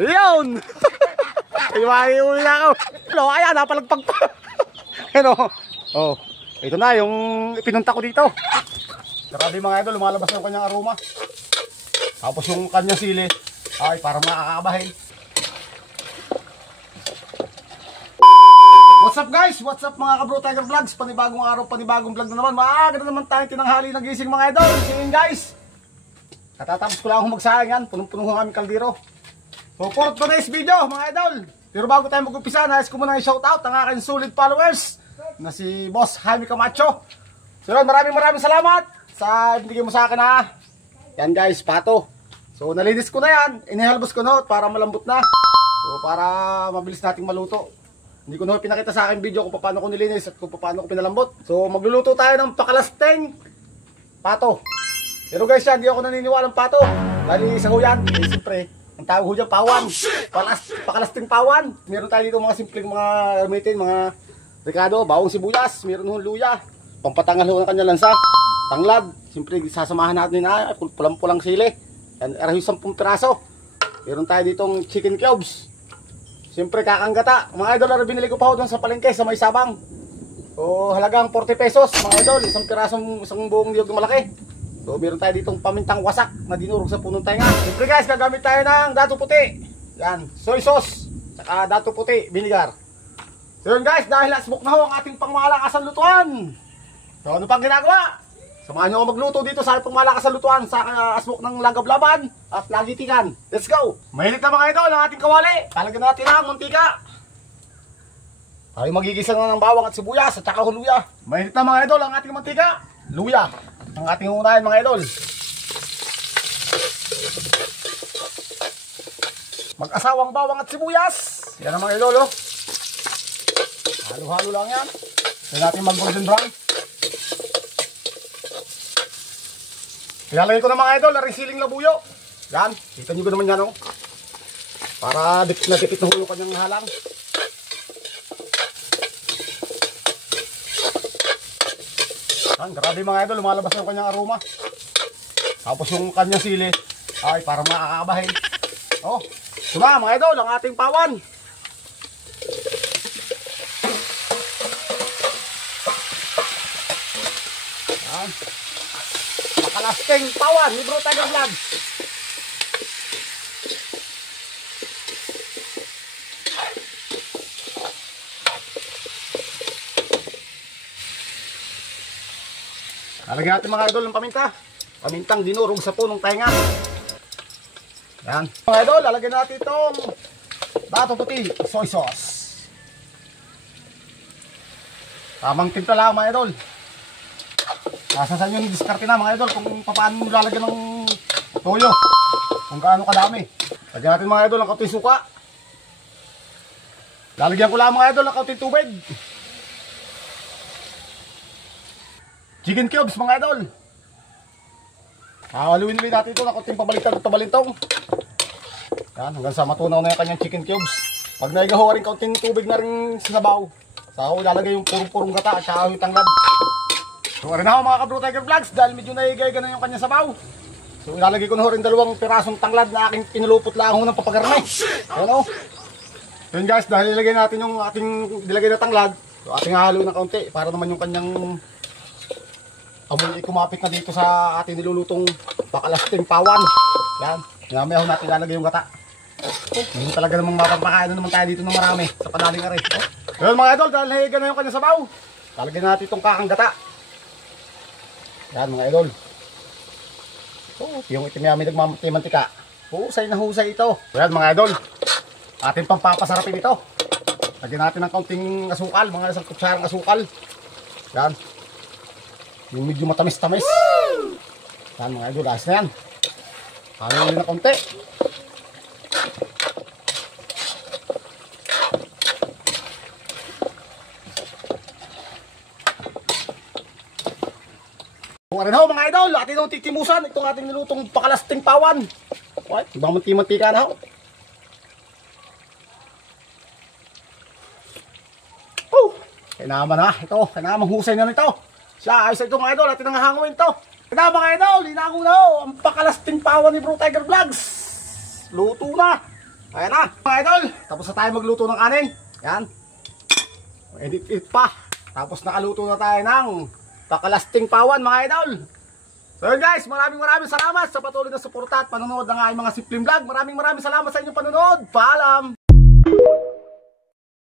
Yun! Iwahiuli na ako. Hello, ayan, napalagpag pa. Ano? Oh, ito na yung pinunta ko dito. Grabe mga idol, lumalabas na yung kanyang aroma. Tapos yung kanyang sili, ay parang nakakabahin. What's up guys? What's up mga ka-Bro Tiger Vlogs? Panibagong araw, panibagong vlog na naman. Maaga na naman tayo tinanghali ng gising mga idol. Singin guys. Katatapos ko lang akong magsayangan. Punong-punong ang aming kaldero. So for today's video mga idol. Pero bago tayo mag-umpisa, nais ko muna i-shoutout ang aking solid followers na si Boss Jaime Camacho. So yun, maraming salamat sa binigay mo sa akin na. Yan guys, pato. So nalinis ko na yan. Inihalbos ko na para malambot na. So para mabilis nating maluto. Hindi ko na pinakita sa akin video kung paano ko nilinis at kung paano ko pinalambot. So magluluto tayo ng pakalasting pato. Pero guys yan, hindi ako naniniwala ng pato. Dahil isa ho yan, siyempre, ang tawag ho dyan, pawan. Pakalasting pawan. Meron tayo dito mga simpleng mga gamitin, mga ricado, bawang sibuyas, meron ho luya. Pampatangal ho ng kanya lansa. Tanglad, siyempre sasamahan natin na pulang-pulang sili. Yan, araw 10 piraso. Meron tayo ditong chicken cubes. Siyempre kakanggata, mga idol, na binili ko pa ho doon sa palengke sa May Sabang. So halagang 40 pesos mga idol, isang buong niyog na malaki. So meron tayo ditong pamintang wasak na dinurog sa punong tenga. Siyempre guys, gagamit tayo ng dato puti. Yan, soy sauce, saka dato puti, vinegar. So yun guys, dahil asbok na ho ang ating pangmalakasan lutuan. So ano pang ginagawa? Samahan nyo ako magluto dito sa ating pangmalakasan lutuan sa asbok ng Langablaban at Lagitikan. Let's go! Mahilig na mga idol ang ating kawali. Talagyan natin ang mantika. Tayo magigisa na ng bawang at sibuyas at saka luya. Mahilig na mga idol ang ating mantika. Luya ang ating unahin mga idol. Mag-asawang bawang at sibuyas. Yan ang mga idol oh. Halo-halo lang yan. Tayo natin mag-golden brown. Ilalagay ko na mga idol na siling labuyo. Yan, kita nyo ko naman yan oh. Para dipit na dipit na hulo kanyang halang. Yan, grabe mga idol, lumalabas na yung kanyang aroma. Tapos yung kanyang sili, ay parang makakabahin. Oh, suma mga idol, ang ating pawan. Yan. Pakalasting pawan ni Bro Tiger Vlogs. Lalagyan natin mga idol ng paminta. Pamintang dinurog sa punong tenga. Yan. Mga idol, lalagyan natin itong dato puti, soy sauce. Tamang timpla lang mga idol. Nasa sa inyo yung diskarte na mga idol kung paano lalagyan ng toyo. Kung gaano kadami. Lagyan natin mga idol ng kaunting suka. Lalagyan ko lang mga idol ng kaunting tubig. Chicken cubes mga idol. Haluin ulit natin ito ng kaunting pabaliktad at pabalintong. Yan, hanggang sa matunaw na yung kanyang chicken cubes. Pag naigahawa rin kaunting tubig na rin sinabaw, saka ko ilalagay yung purong-purong gata at saka yung tanglad. So rin ako mga ka-Bro Tiger Vlogs dahil medyo naigay na yung kanyang sabaw. So ilalagay ko na rin 2 pirasong tanglad na aking pinulupot lang ng papagarne. Ano? So yun guys, dahil ilagay natin yung ating nilagay na tanglad, so ating halo ng kaunti para naman yung kanyang amoy kumapit na dito sa ating nilulutong pakalasting pawan. Yan, mamaya ho natin ilalagay yung gata. Hindi talaga namang mapagpakain na naman tayo dito ng marami sa padaling ari. So yun mga idol, dahil nahiga na yung kanyang sabaw, lalagyan natin itong kakang gata. Yan mga idol. Oh, yung itim namin nagmamantika. Husay na husay ito. Yan mga idol. Ating pampapasarapin ito. Lagyan natin ng kaunting asukal, mga 1 kutsarang asukal. Yan. Yung medyo matamis-tamis. Yan mga idol, ayos na yan. Halo na kaunti. Kung rin ho mga idol, atin ho titimusan itong ating nilutong pakalasting pawan. Okay, ibang manti-mantika na ho. Kailangan na ito, kailangan husay na nito. Siya, ayos ito mga idol, atin ang hanguin ito. Kaya mga idol, linango na ho, ang pakalasting pawan ni Bro Tiger Vlogs. Luto na. Ayan na, mga idol. Tapos na tayo magluto ng kanin. Yan. Edit pa. Tapos nakaluto na tayo ng takalasting pawan, mga idol. So yun guys, maraming salamat sa patuloy na suporta at panonood ng aking mga simpleng vlog. Maraming salamat sa inyong panonood. Paalam!